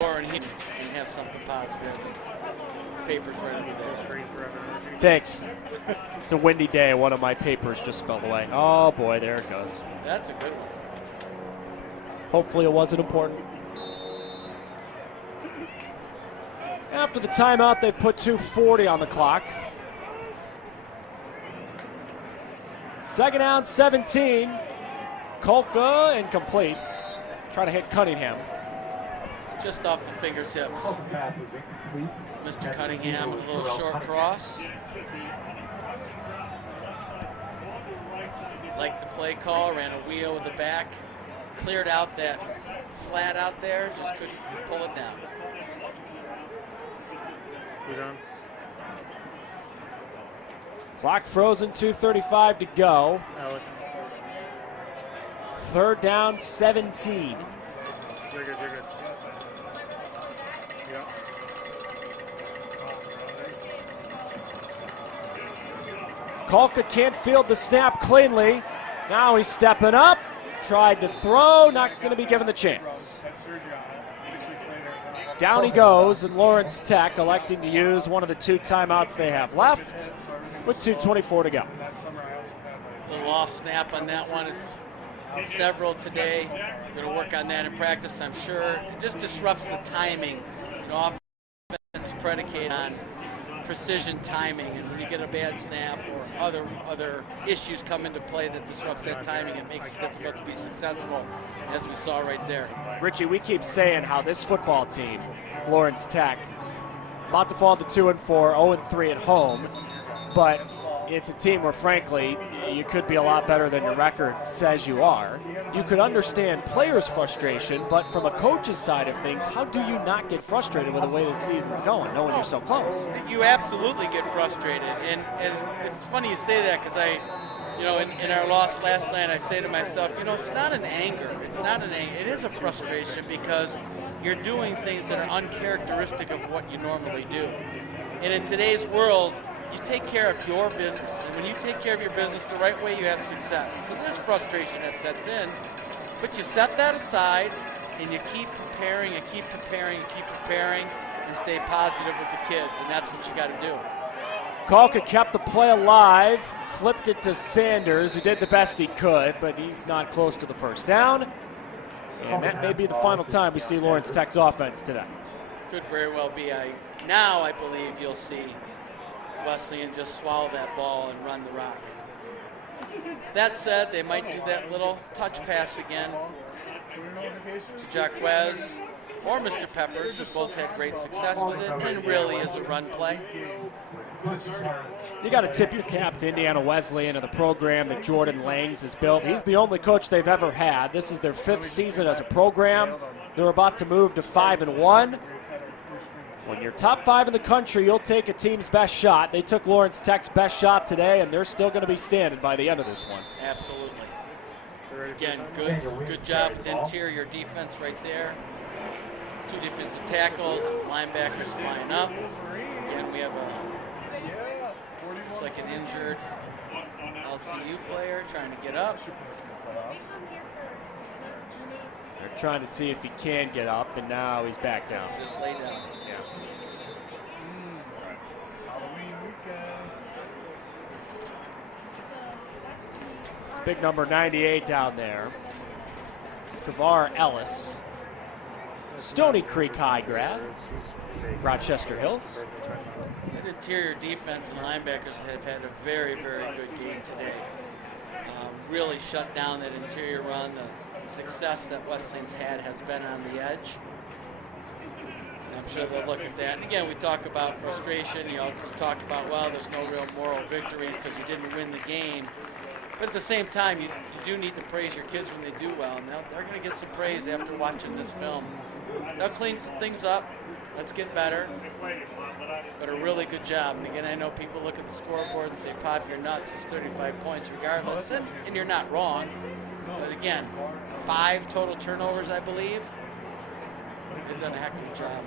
and he can have something positive. Papers right over there. Thanks. It's a windy day. One of my papers just fell away. Oh boy, there it goes. That's a good one. Hopefully it wasn't important. After the timeout, they've put 2:40 on the clock. Second down, 17. Kolka incomplete. Try to hit Cunningham. Just off the fingertips. Mr. Cunningham, a little short cross. Liked the play call, ran a wheel with the back. Cleared out that flat out there, just couldn't pull it down. Clock frozen, 2:35 to go. Third down, 17. You're good. Yeah. Kolka can't field the snap cleanly. Now he's stepping up. Tried to throw, not going to be given the chance. Down he goes, and Lawrence Tech electing to use one of the 2 timeouts they have left with 2:24 to go. A little off snap on that one. Is several today. Going to work on that in practice, I'm sure. It just disrupts the timing. You know, offense predicated on precision timing, and when you get a bad snap or other issues come into play that disrupts that timing, it makes it difficult to be successful, as we saw right there. Richie, we keep saying how this football team, Lawrence Tech, about to fall to 2-4, 0-3 at home, but it's a team where, frankly, you could be a lot better than your record says you are. You could understand players' frustration, but from a coach's side of things, how do you not get frustrated with the way the season's going, knowing you're so close? You absolutely get frustrated, and it's funny you say that, because in our loss last night, I say to myself, it's not an anger. It is a frustration, because you're doing things that are uncharacteristic of what you normally do. And in today's world, you take care of your business, and when you take care of your business the right way, you have success. So there's frustration that sets in, but you set that aside, and you keep preparing and keep preparing and keep preparing, and stay positive with the kids, and that's what you got to do. Kolka kept the play alive, flipped it to Sanders, who did the best he could, but he's not close to the first down. And that may be the final time we see Lawrence Tech's offense today. Could very well be. Now I believe you'll see Wesleyan just swallow that ball and run the rock. That said, they might do that little touch pass again to Jacquez or Mr. Peppers, who both had great success with it, and really is a run play. You got to tip your cap to Indiana Wesleyan and the program that Jordan Langs has built. He's the only coach they've ever had. This is their 5th season as a program. They're about to move to 5-1. When you're top 5 in the country, you'll take a team's best shot. They took Lawrence Tech's best shot today, and they're still going to be standing by the end of this one. Absolutely. Again, good job with interior defense right there. 2 defensive tackles, linebackers flying up. Again, we have looks like an injured LTU player trying to get up. They're trying to see if he can get up, and now he's back down. Just lay down. Yeah. It's big number 98 down there. It's Kavar Ellis. Stony Creek High grad. Rochester Hills. That interior defense and linebackers have had a very, very good game today. Really shut down that interior run. The success that Wesleyan's had has been on the edge. And I'm sure they'll look at that. And again, we talk about frustration. You also talk about, well, there's no real moral victories because you didn't win the game. But at the same time, you do need to praise your kids when they do well. And they're going to get some praise after watching this film. They'll clean some things up. Let's get better. But a really good job. And again, I know people look at the scoreboard and say, Pop, you're nuts. It's 35 points regardless. And you're not wrong. But again, 5 total turnovers, I believe. They've done a heck of a job.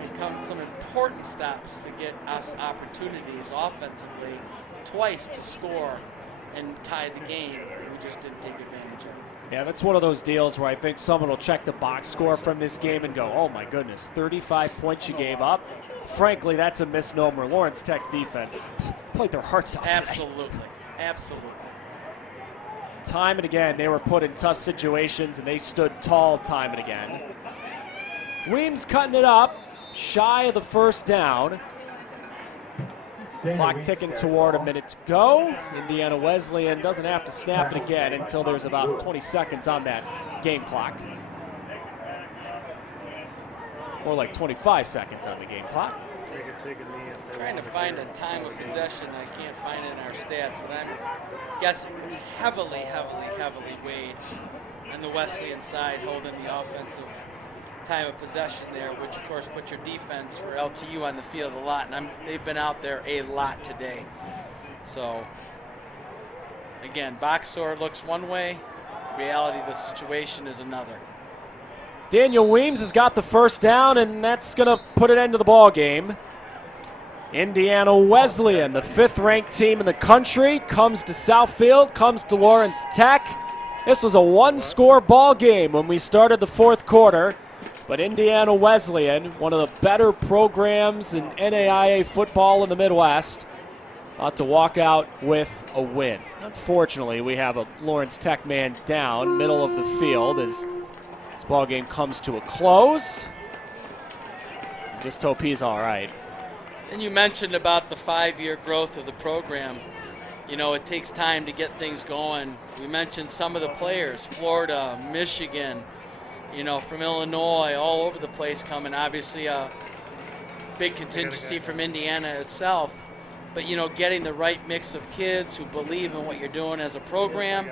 And come some important stops to get us opportunities offensively twice to score and tie the game. We just didn't take advantage of it. Yeah, that's one of those deals where I think someone will check the box score from this game and go, oh my goodness, 35 points you gave up. Frankly, that's a misnomer. Lawrence Tech's defense played their hearts out today. Absolutely. Absolutely. Time and again, they were put in tough situations, and they stood tall time and again. Weems cutting it up, shy of the first down. Clock ticking toward a minute to go. Indiana Wesleyan doesn't have to snap it again until there's about 20 seconds on that game clock. More like 25 seconds on the game clock. Trying to find a time of possession. I can't find it in our stats, but I'm guessing it's heavily weighed on the Wesleyan side, holding the offensive time of possession there, which of course puts your defense for LTU on the field a lot, and they've been out there a lot today. So again, box score looks one way, reality of the situation is another. Daniel Weems has got the first down, and that's going to put an end to the ball game. Indiana Wesleyan, the 5th-ranked team in the country, comes to Southfield, comes to Lawrence Tech. This was a one-score ball game when we started the 4th quarter, but Indiana Wesleyan, one of the better programs in NAIA football in the Midwest, ought to walk out with a win. Unfortunately, we have a Lawrence Tech man down, middle of the field, as this ball game comes to a close. Just hope he's all right. And you mentioned about the 5-year growth of the program. You know, it takes time to get things going. We mentioned some of the players, Florida, Michigan, you know, from Illinois, all over the place coming. Obviously a big contingency from Indiana itself. But, you know, getting the right mix of kids who believe in what you're doing as a program.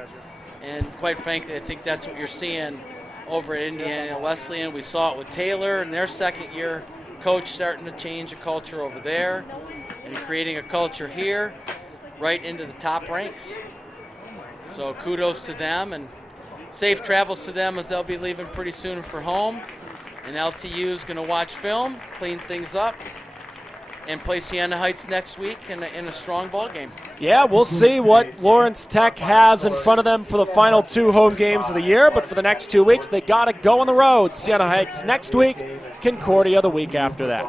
And quite frankly, I think that's what you're seeing over at Indiana Wesleyan. We saw it with Taylor in their 2nd year. Coach starting to change a culture over there and creating a culture here right into the top ranks. So kudos to them and safe travels to them as they'll be leaving pretty soon for home. And LTU is going to watch film, clean things up, and play Siena Heights next week in a strong ball game. Yeah, we'll see what Lawrence Tech has in front of them for the final 2 home games of the year, but for the next 2 weeks, they got to go on the road. Siena Heights next week, Concordia the week after that.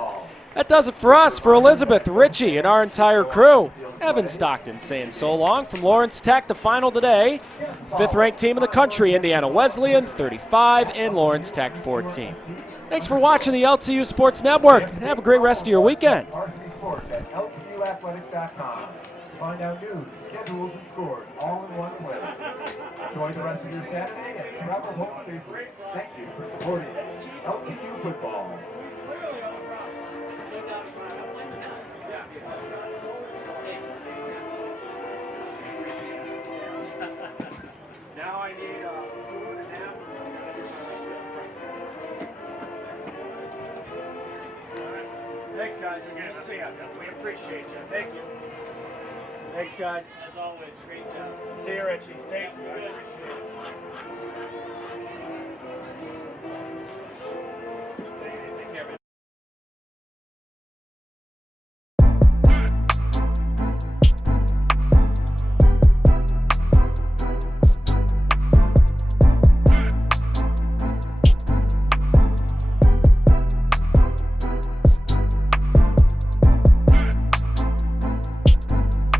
That does it for us, for Elizabeth, Richie, and our entire crew. Evan Stockton saying so long from Lawrence Tech. The final today, 5th-ranked team in the country, Indiana Wesleyan 35 and Lawrence Tech 14. Thanks for watching the LTU Sports Network, and have a great rest of your weekend. LTUathletics.com. Find out news, schedules, and scores all in one place. Enjoy the rest of your Saturday and travel home safely. Thank you for supporting LTU football. Now I need food and apple. Thanks, guys. We'll see you. We appreciate you. Thank you. Thanks, guys. As always, great job. See you, Richie. Thank you. I appreciate it.